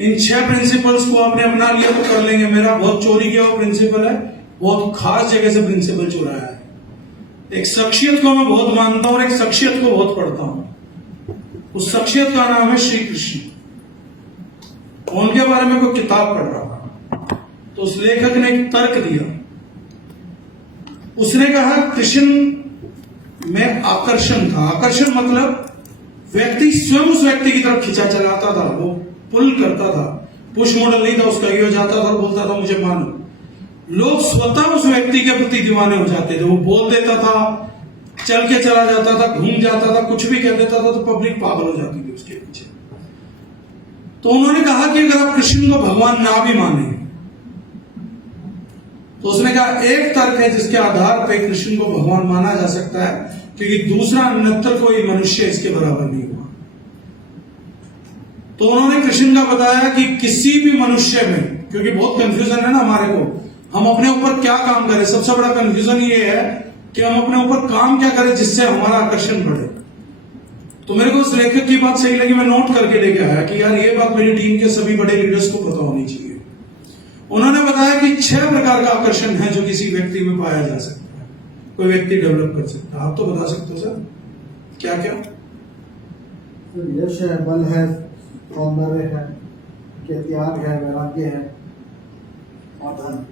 इन 6 principles को आपने अपना लिया तो कर लेंगे। मेरा बहुत चोरी किया हुआ प्रिंसिपल है, बहुत खास जगह से प्रिंसिपल चुराया है। एक शख्सियत को मैं बहुत मानता हूं और एक शख्सियत को बहुत पढ़ता हूं। उस शख्सियत का नाम है श्री कृष्ण। उनके बारे में कोई किताब पढ़ रहा था तो उस लेखक ने एक तर्क दिया। उसने कहा कृष्ण में आकर्षण था। आकर्षण मतलब व्यक्ति स्वयं उस व्यक्ति की तरफ खिंचा चलाता था, वो पुल करता था। पुश मॉडल नहीं था उसका, ये जाता था बोलता था मुझे मानो। लोग स्वतः उस व्यक्ति के प्रति दीवाने हो जाते थे। वो बोल देता था, चल के चला जाता था, घूम जाता था, कुछ भी कह देता था तो पब्लिक पागल हो जाती थी उसके पीछे। तो उन्होंने कहा कि अगर आप कृष्ण को भगवान ना भी माने तो उसने कहा एक तर्क है जिसके आधार पर कृष्ण को भगवान माना जा सकता है, क्योंकि दूसरा अन्यत्र कोई मनुष्य इसके बराबर नहीं हुआ। तो उन्होंने कृष्ण का बताया कि किसी भी मनुष्य में, क्योंकि बहुत कंफ्यूजन है ना हमारे को, हम अपने ऊपर क्या काम करें। सबसे बड़ा कंफ्यूजन ये है कि हम अपने ऊपर काम क्या करें जिससे हमारा आकर्षण बढ़े। तो मेरे को उस लेखक की बात सही लगी, मैं नोट करके लेके आया कि यार ये बात मेरी टीम के सभी बड़े लीडर्स को पता होनी चाहिए। उन्होंने बताया कि 6 प्रकार का आकर्षण है जो किसी व्यक्ति में पाया जा सकता है, कोई व्यक्ति डेवलप कर सकता है। आप तो बता सकते हो सर क्या क्या? यश है, बल है, सौंदर्य है, त्याग है, वैराग्य है और धन।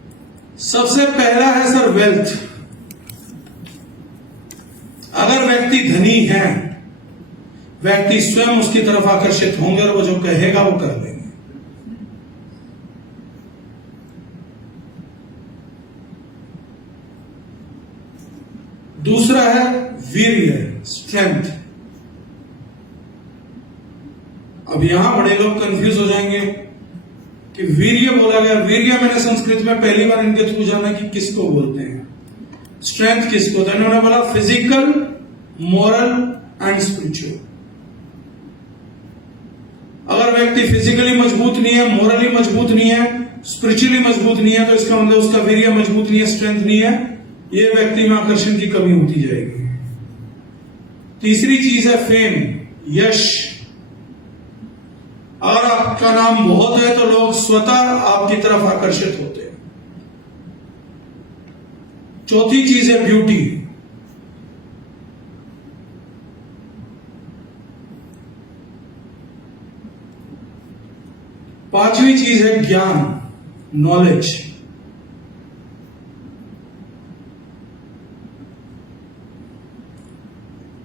सबसे पहला है सर वेल्थ। अगर व्यक्ति धनी है, व्यक्ति स्वयं उसकी तरफ आकर्षित होंगे और वो जो कहेगा वो कर देंगे। दूसरा है वीर्य, स्ट्रेंथ। अब यहां बड़े लोग कंफ्यूज हो जाएंगे कि वीर्य बोला गया। वीर्य मैंने संस्कृत में पहली बार इनके थ्रू जाना कि किसको बोलते हैं, स्ट्रेंथ किसको। तो इन्होंने बोला फिजिकल, मोरल एंड स्पिरिचुअल। अगर व्यक्ति फिजिकली मजबूत नहीं है, मोरली मजबूत नहीं है, स्पिरिचुअली मजबूत नहीं है, तो इसका मतलब उसका वीर्य मजबूत नहीं है, स्ट्रेंथ नहीं है, ये व्यक्ति में आकर्षण की कमी होती जाएगी। तीसरी चीज है फेम, यश। अगर आपका नाम बहुत है तो लोग स्वतः आपकी तरफ आकर्षित होते हैं। चौथी चीज है ब्यूटी। पांचवी चीज है ज्ञान, नॉलेज।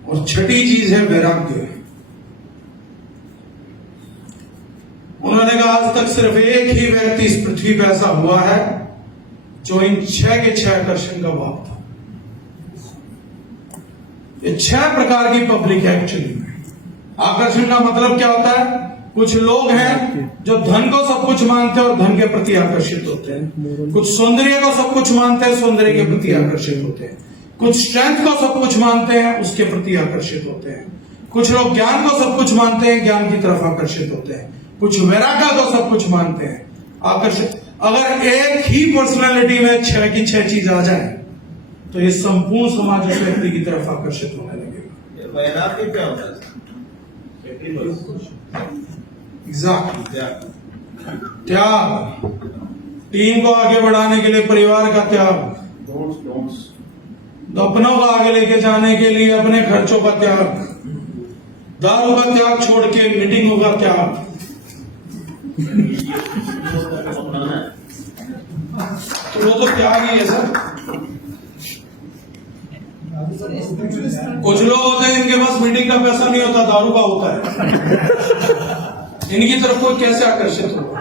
और छठी चीज है वैराग्य। उन्होंने कहा आज तक सिर्फ एक ही व्यक्ति इस पृथ्वी पर ऐसा हुआ है जो इन 6 के 6 आकर्षण का बाप था। ये 6 प्रकार की पब्लिक है एक्चुअली में। आकर्षण का मतलब क्या होता है? कुछ लोग हैं जो धन को सब कुछ मानते हैं और धन के प्रति आकर्षित होते हैं। कुछ सौंदर्य को सब कुछ मानते हैं, सौंदर्य के प्रति आकर्षित होते हैं। कुछ स्ट्रेंथ को सब कुछ मानते हैं, उसके प्रति आकर्षित होते हैं। कुछ लोग ज्ञान को सब कुछ मानते हैं, ज्ञान की तरफ आकर्षित होते हैं। कुछ वैराग्य को सब कुछ मानते हैं, आकर्षित। अगर एक ही पर्सनालिटी में 6 की 6 चीज आ जाए तो ये संपूर्ण समाज उस व्यक्ति की तरफ आकर्षित होने लगेगा। वैराग्य क्या होता है? एग्जैक्टली, त्याग। टीम को आगे बढ़ाने के लिए परिवार का त्याग, अपनों को आगे लेके जाने के लिए अपने खर्चों का त्याग, दारू का त्याग छोड़ के मीटिंगों का त्याग। तो वो तो त्याग ही है सर। कुछ लोग होते हैं इनके पास मीटिंग का पैसा नहीं होता, दारू का होता है। इनकी तरफ कोई कैसे आकर्षित होगा?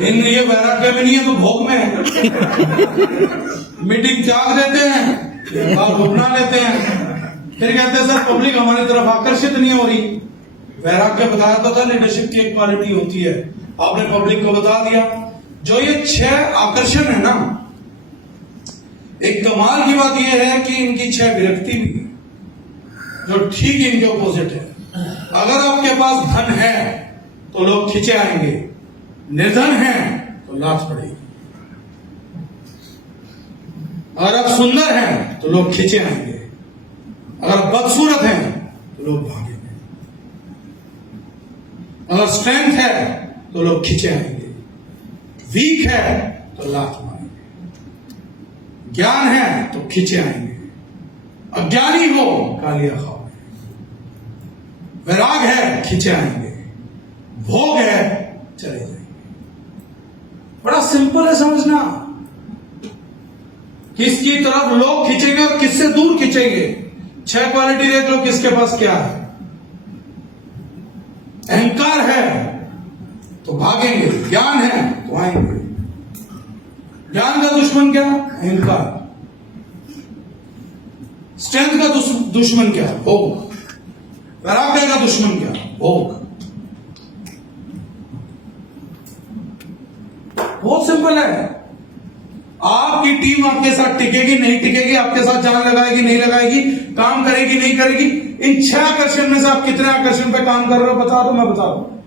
ये वैराग्य में नहीं है तो भोग में है। मीटिंग त्याग देते हैं और घुटना लेते हैं, फिर कहते हैं सर पब्लिक हमारी तरफ आकर्षित नहीं हो रही। वैराग्य बताया तो था लीडरशिप की एक क्वालिटी होती है, आपने पब्लिक को बता दिया। जो ये 6 आकर्षण है ना, एक कमाल की बात यह है कि इनकी 6 विरक्ति भी है, जो ठीक इनके ऑपोजिट है। अगर आपके पास धन है तो लोग खींचे आएंगे, निर्धन है तो लात पड़ेगी। अगर आप सुंदर हैं तो लोग खींचे आएंगे, अगर आप बदसूरत हैं तो लोग भागेंगे। अगर स्ट्रेंथ है तो लोग खींचे आएंगे, वीक है तो लात मारेंगे, ज्ञान है तो खींचे आएंगे, अज्ञानी हो गालियां खाओगे, वैराग है खींचे आएंगे, भोग है चले जाएंगे। बड़ा सिंपल है समझना, किसकी तरफ लोग खींचेंगे और किससे दूर खींचेंगे। 6 क्वालिटी देख लो किसके पास क्या है। अहंकार है तो भागेंगे, ज्ञान है तो आएंगे। ज्ञान का दुश्मन क्या? अहंकार। स्ट्रेंथ का दुश्मन क्या? भोग। वैराग्य का दुश्मन क्या? भोग। बहुत सिंपल है। आपकी टीम आपके साथ टिकेगी नहीं टिकेगी, आपके साथ जान लगाएगी नहीं लगाएगी, काम करेगी नहीं करेगी, इन 6 आकर्षण में से आप कितने आकर्षण पे काम कर रहे हो बता दो, मैं बता दूं।